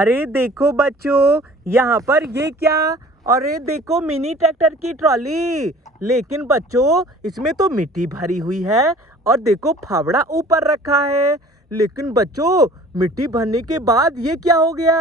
अरे देखो बच्चों, यहाँ पर ये क्या। अरे देखो मिनी ट्रैक्टर की ट्रॉली। लेकिन बच्चों इसमें तो मिट्टी भरी हुई है और देखो फावड़ा ऊपर रखा है। लेकिन बच्चों मिट्टी भरने के बाद ये क्या हो गया।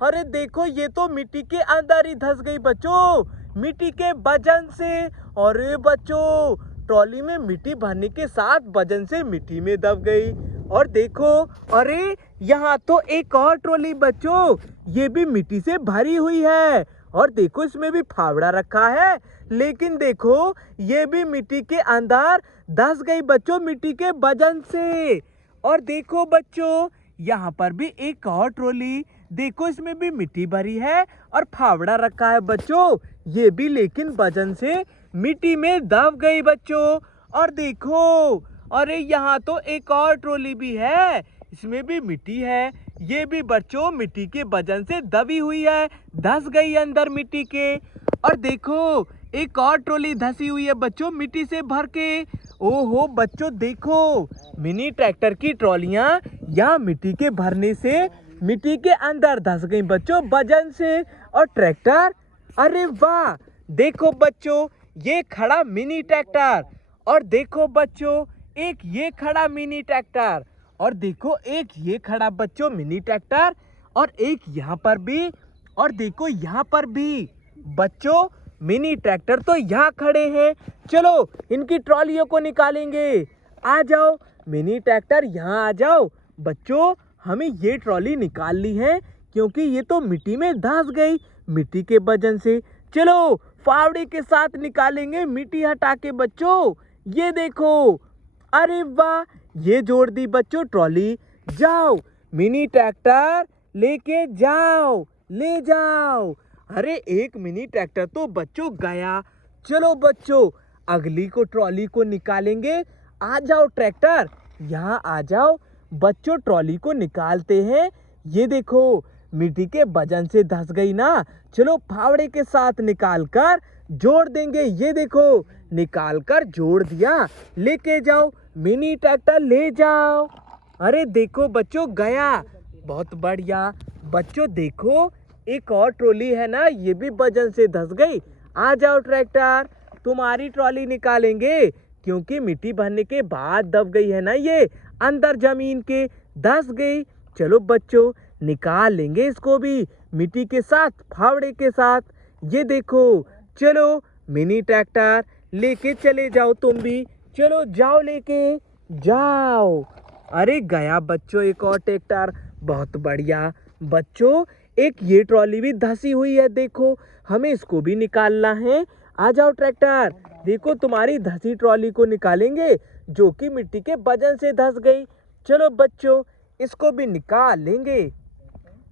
अरे देखो ये तो मिट्टी के अंदर ही धंस गई बच्चों, मिट्टी के वजन से। अरे बच्चों ट्रॉली में मिट्टी भरने के साथ वजन से मिट्टी में दब गई। और देखो, अरे यहाँ तो एक और ट्रॉली बच्चों, ये भी मिट्टी से भरी हुई है। और देखो इसमें भी फावड़ा रखा है, लेकिन देखो ये भी मिट्टी के अंदर धंस गई बच्चों, मिट्टी के वजन से। और देखो बच्चों यहाँ पर भी एक और ट्रॉली, देखो इसमें भी मिट्टी भरी है और फावड़ा रखा है बच्चों, ये भी लेकिन वजन से मिट्टी में दब गई बच्चों। और देखो, अरे यहाँ तो एक और ट्रॉली भी है, इसमें भी मिट्टी है, ये भी बच्चों मिट्टी के वजन से दबी हुई है, धंस गई अंदर मिट्टी के। और देखो एक और ट्रॉली धंसी हुई है बच्चों मिट्टी से भर के। ओहो बच्चों देखो, मिनी ट्रैक्टर की ट्रॉलियां यहाँ मिट्टी के भरने से मिट्टी के अंदर धंस गई बच्चों वजन से। और ट्रैक्टर, अरे वाह देखो बच्चों ये खड़ा मिनी ट्रैक्टर, और देखो बच्चों एक ये खड़ा मिनी ट्रैक्टर, और देखो एक ये खड़ा बच्चों मिनी ट्रैक्टर, और एक यहाँ पर भी, और देखो यहाँ पर भी बच्चों मिनी ट्रैक्टर तो यहाँ खड़े हैं। चलो इनकी ट्रॉलियों को निकालेंगे। आ जाओ मिनी ट्रैक्टर यहाँ आ जाओ बच्चों, हमें ये ट्रॉली निकाल ली है क्योंकि ये तो मिट्टी में धंस गई मिट्टी के वजन से। चलो फावड़े के साथ निकालेंगे मिट्टी हटा के बच्चों। ये देखो, अरे वाह ये जोड़ दी बच्चों ट्रॉली। जाओ मिनी ट्रैक्टर लेके जाओ, ले जाओ। अरे एक मिनी ट्रैक्टर तो बच्चों गया। चलो बच्चों अगली को ट्रॉली को निकालेंगे। आ जाओ ट्रैक्टर यहाँ आ जाओ बच्चों, ट्रॉली को निकालते हैं। ये देखो मिट्टी के वजन से धंस गई ना, चलो फावड़े के साथ निकाल कर जोड़ देंगे। ये देखो निकाल कर जोड़ दिया, लेके जाओ मिनी ट्रैक्टर ले जाओ। अरे देखो बच्चों गया, बहुत बढ़िया। बच्चों देखो एक और ट्रॉली है ना, ये भी वजन से धंस गई। आ जाओ ट्रैक्टर तुम्हारी ट्रॉली निकालेंगे क्योंकि मिट्टी भरने के बाद दब गई है ना, ये अंदर जमीन के धंस गई। चलो बच्चों निकाल लेंगे इसको भी मिट्टी के साथ फावड़े के साथ। ये देखो चलो मिनी ट्रैक्टर लेके चले जाओ तुम भी, चलो जाओ लेके जाओ। अरे गया बच्चों एक और ट्रैक्टर, बहुत बढ़िया। बच्चों एक ये ट्रॉली भी धंसी हुई है, देखो हमें इसको भी निकालना है। आ जाओ ट्रैक्टर, देखो तुम्हारी धंसी ट्रॉली को निकालेंगे जो कि मिट्टी के वजन से धंस गई। चलो बच्चों इसको भी निकाल लेंगे।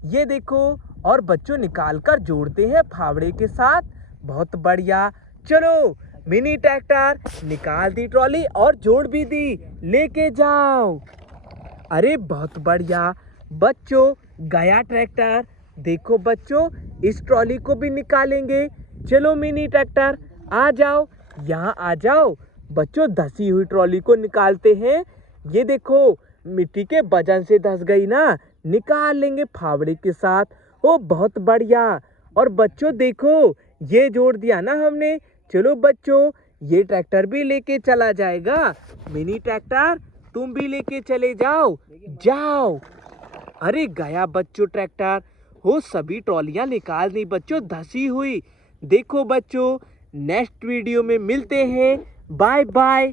ये देखो, और बच्चों निकाल कर जोड़ते हैं फावड़े के साथ, बहुत बढ़िया। चलो मिनी ट्रैक्टर निकाल दी ट्रॉली और जोड़ भी दी, लेके जाओ। अरे बहुत बढ़िया बच्चों गया ट्रैक्टर। देखो बच्चों इस ट्रॉली को भी निकालेंगे। चलो मिनी ट्रैक्टर आ जाओ यहाँ आ जाओ बच्चों, धंसी हुई ट्रॉली को निकालते हैं। ये देखो मिट्टी के वजन से धंस गई ना, निकाल लेंगे फावड़े के साथ। ओ बहुत बढ़िया। और बच्चों देखो ये जोड़ दिया ना हमने। चलो बच्चों ये ट्रैक्टर भी लेके चला जाएगा। मिनी ट्रैक्टर तुम भी लेके चले जाओ, जाओ। अरे गया बच्चों ट्रैक्टर, हो सभी ट्रॉलियां निकाल दी बच्चों धंसी हुई। देखो बच्चों नेक्स्ट वीडियो में मिलते हैं, बाय बाय।